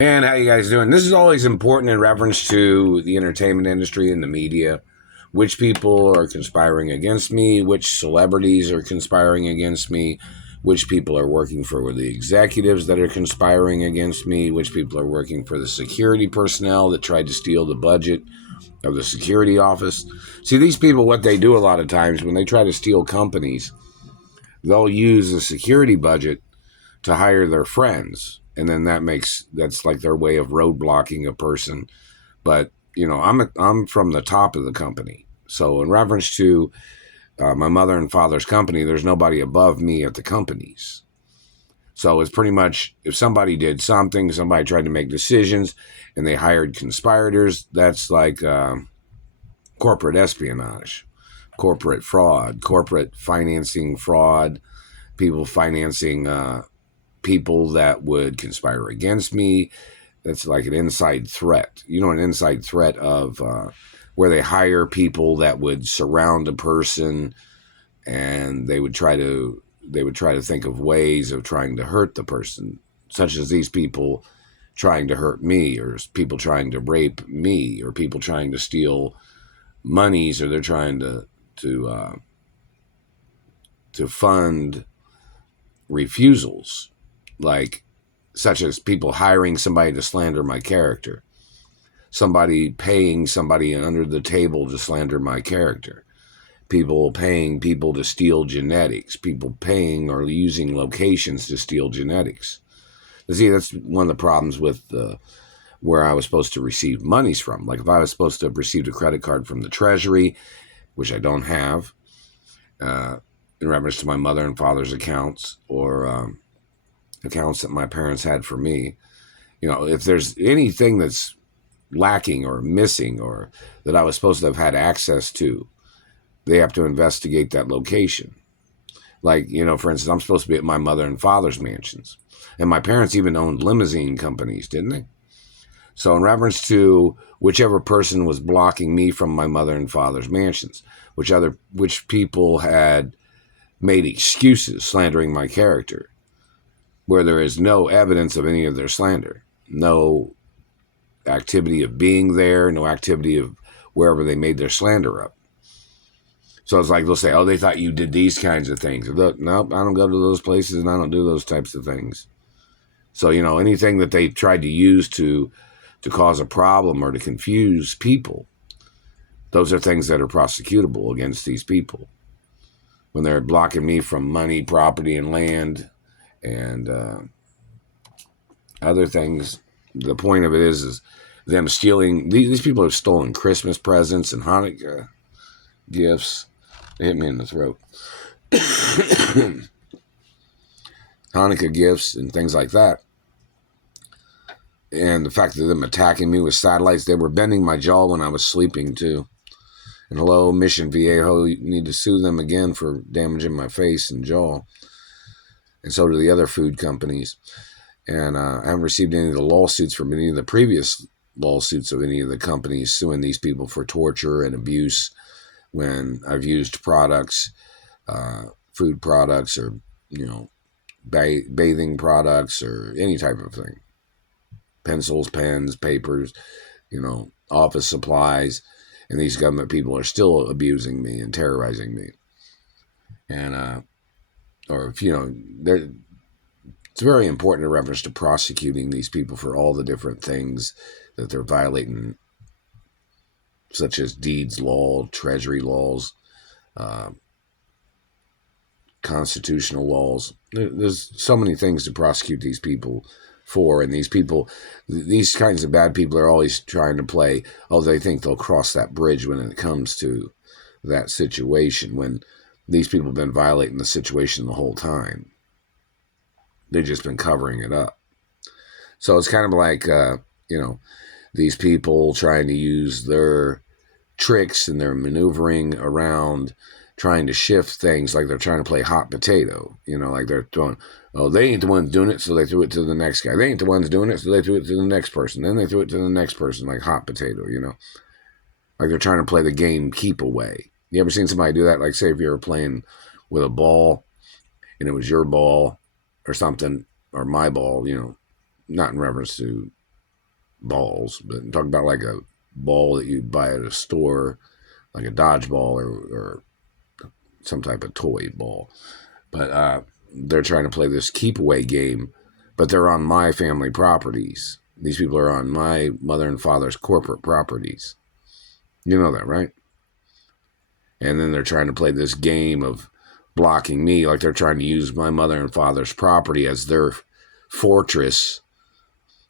And how you guys doing? This is always important in reference to the entertainment industry and the media. Which people are conspiring against me? Which celebrities are conspiring against me? Which people are working for the executives that are conspiring against me? Which people are working for the security personnel that tried to steal the budget of the security office? See, these people, what they do a lot of times when they try to steal companies, they'll use the security budget to hire their friends, and then that's like their way of roadblocking a person. But I'm from the top of the company, so in reference to my mother and father's company, there's nobody above me at the companies. So it's pretty much, if somebody did something, somebody tried to make decisions, and they hired conspirators, that's like corporate espionage, corporate fraud, corporate financing fraud, people financing people that would conspire against me. That's like an inside threat. An inside threat of where they hire people that would surround a person, and they would try to think of ways of trying to hurt the person, such as these people trying to hurt me, or people trying to rape me, or people trying to steal monies, or they're trying to fund refusals, like such as people hiring somebody to slander my character, somebody paying somebody under the table to slander my character, people paying people to steal genetics, people paying or using locations to steal genetics. See, that's one of the problems with where I was supposed to receive monies from. Like if I was supposed to have received a credit card from the Treasury, which I don't have, in reference to my mother and father's accounts, or accounts that my parents had for me. If there's anything that's lacking or missing, or that I was supposed to have had access to, they have to investigate that location. Like, for instance, I'm supposed to be at my mother and father's mansions. And my parents even owned limousine companies, didn't they? So in reference to whichever person was blocking me from my mother and father's mansions, which people had made excuses slandering my character, where there is no evidence of any of their slander, no activity of being there, no activity of wherever they made their slander up. So it's like they'll say, oh, they thought you did these kinds of things. Nope, I don't go to those places and I don't do those types of things. So, anything that they tried to use to cause a problem or to confuse people, those are things that are prosecutable against these people. When they're blocking me from money, property, and land, and other things, the point of it is them stealing. These people have stolen Christmas presents and Hanukkah gifts. They hit me in the throat. Hanukkah gifts and things like that. And the fact of them attacking me with satellites, they were bending my jaw when I was sleeping too. And hello, Mission Viejo, you need to sue them again for damaging my face and jaw. And so do the other food companies. And I haven't received any of the lawsuits from any of the previous lawsuits of any of the companies suing these people for torture and abuse when I've used products, food products, or, bathing products, or any type of thing. Pencils, pens, papers, office supplies. And these government people are still abusing me and terrorizing me. And, it's very important in reference to prosecuting these people for all the different things that they're violating, such as deeds law, treasury laws, constitutional laws. There's so many things to prosecute these people for, and these kinds of bad people are always trying to play, oh, they think they'll cross that bridge when it comes to that situation, when these people have been violating the situation the whole time. They've just been covering it up. So it's kind of like, these people trying to use their tricks and their maneuvering around, trying to shift things, like they're trying to play hot potato. Like they're throwing, oh, they ain't the ones doing it, so they threw it to the next guy. They ain't the ones doing it, so they threw it to the next person. Then they threw it to the next person, like hot potato, Like they're trying to play the game keep away. You ever seen somebody do that? Like, say if you were playing with a ball and it was your ball or something, or my ball, not in reference to balls, but I'm talking about like a ball that you buy at a store, like a dodgeball or some type of toy ball. But they're trying to play this keep away game, but they're on my family properties. These people are on my mother and father's corporate properties. You know that, right? And then they're trying to play this game of blocking me, like they're trying to use my mother and father's property as their fortress,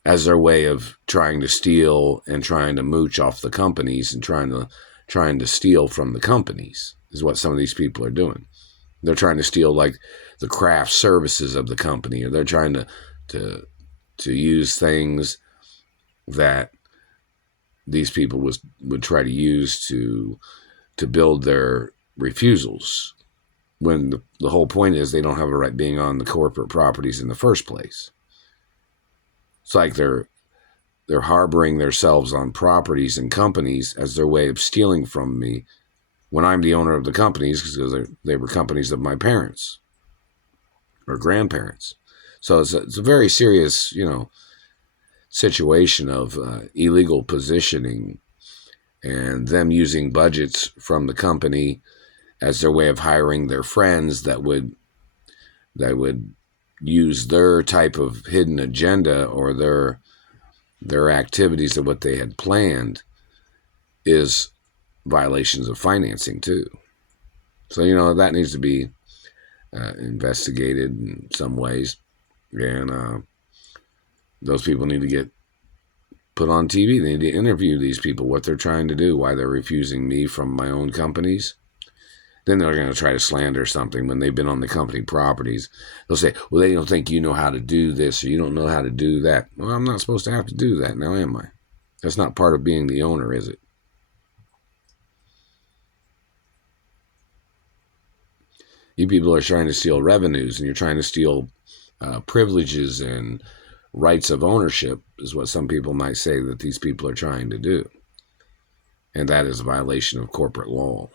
as their way of trying to steal and trying to mooch off the companies and trying to steal from the companies is what some of these people are doing. They're trying to steal like the craft services of the company, or they're trying to use things that these people would try to use to build their refusals, when the whole point is they don't have a right being on the corporate properties in the first place. It's like they're harboring themselves on properties and companies as their way of stealing from me when I'm the owner of the companies, because they were companies of my parents or grandparents. So it's a very serious, situation of illegal positioning and them using budgets from the company as their way of hiring their friends that would use their type of hidden agenda or their activities of what they had planned is violations of financing too. So that needs to be investigated in some ways, and those people need to get put on TV. They need to interview these people, what they're trying to do, why they're refusing me from my own companies. Then they're going to try to slander something when they've been on the company properties. They'll say, well, they don't think you know how to do this, or you don't know how to do that. Well, I'm not supposed to have to do that now, am I? That's not part of being the owner, is it? You people are trying to steal revenues, and you're trying to steal privileges and rights of ownership, is what some people might say that these people are trying to do. And that is a violation of corporate law,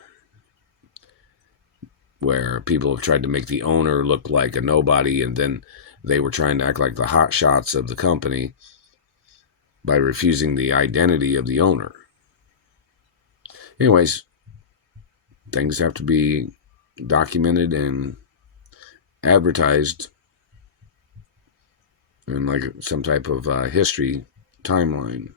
where people have tried to make the owner look like a nobody, and then they were trying to act like the hot shots of the company by refusing the identity of the owner. Anyways, things have to be documented and advertised in like some type of history timeline.